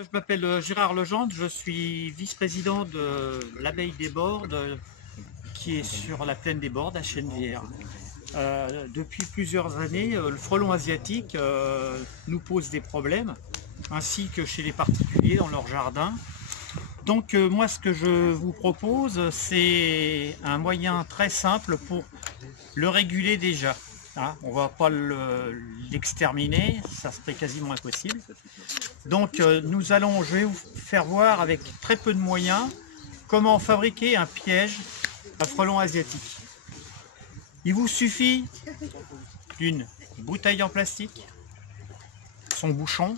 Je m'appelle Gérard Legendre, je suis vice-président de l'Abeille des Bordes qui est sur la plaine des Bordes à Chennevières. Depuis plusieurs années, le frelon asiatique nous pose des problèmes, ainsi que chez les particuliers dans leur jardin. Donc moi ce que je vous propose, c'est un moyen très simple pour le réguler déjà. Hein, on ne va pas l'exterminer, ça serait quasiment impossible. Donc je vais vous faire voir avec très peu de moyens comment fabriquer un piège à frelon asiatique. Il vous suffit d'une bouteille en plastique, son bouchon,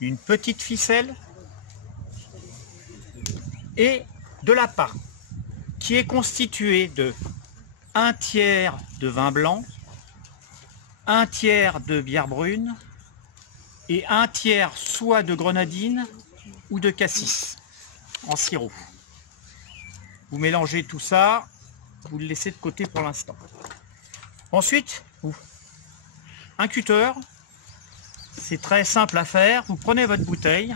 une petite ficelle et de l'appât qui est constitué de 1/3 de vin blanc, 1/3 de bière brune et 1/3 soit de grenadine ou de cassis en sirop. Vous mélangez tout ça, vous le laissez de côté pour l'instant. Ensuite, un cutter, c'est très simple à faire. Vous prenez votre bouteille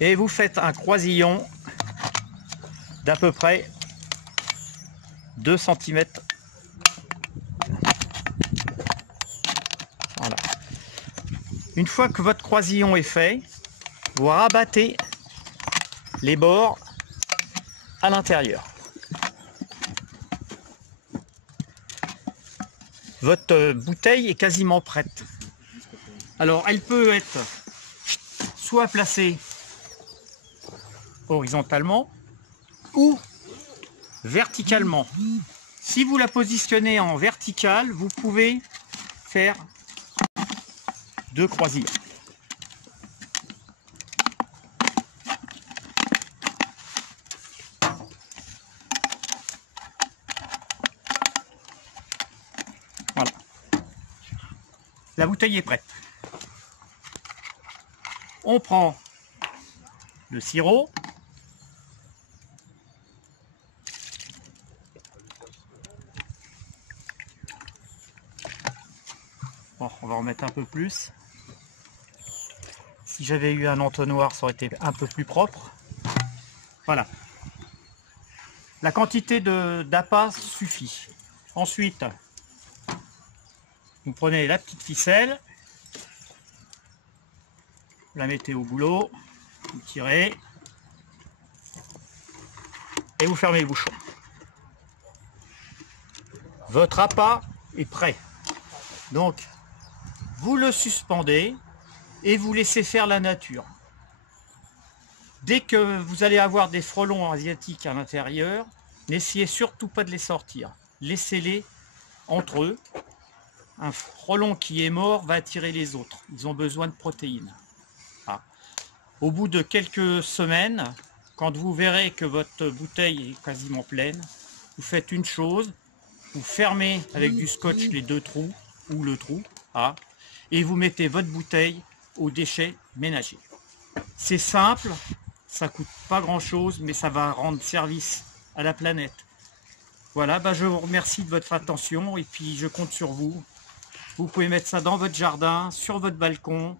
et vous faites un croisillon d'à peu près 2 cm. Voilà. Une fois que votre croisillon est fait, vous rabattez les bords à l'intérieur. Votre bouteille est quasiment prête. Alors elle peut être soit placée horizontalement ou verticalement. Si vous la positionnez en verticale, vous pouvez faire 2 croisillons. Voilà. La bouteille est prête. On prend le sirop. Bon, on va en mettre un peu plus. Si j'avais eu un entonnoir, ça aurait été un peu plus propre. Voilà. La quantité d'appât suffit. Ensuite, vous prenez la petite ficelle, vous la mettez au goulot, vous tirez et vous fermez le bouchon. Votre appât est prêt. Donc, vous le suspendez et vous laissez faire la nature. Dès que vous allez avoir des frelons asiatiques à l'intérieur, n'essayez surtout pas de les sortir. Laissez-les entre eux. Un frelon qui est mort va attirer les autres. Ils ont besoin de protéines. Ah. Au bout de quelques semaines, quand vous verrez que votre bouteille est quasiment pleine, vous faites une chose, vous fermez avec du scotch les 2 trous, ou le trou, et vous mettez votre bouteille aux déchets ménagers. C'est simple, ça coûte pas grand chose, mais ça va rendre service à la planète. Voilà, je vous remercie de votre attention et puis je compte sur vous. Vous pouvez mettre ça dans votre jardin, sur votre balcon,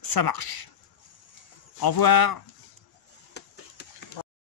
ça marche. Au revoir.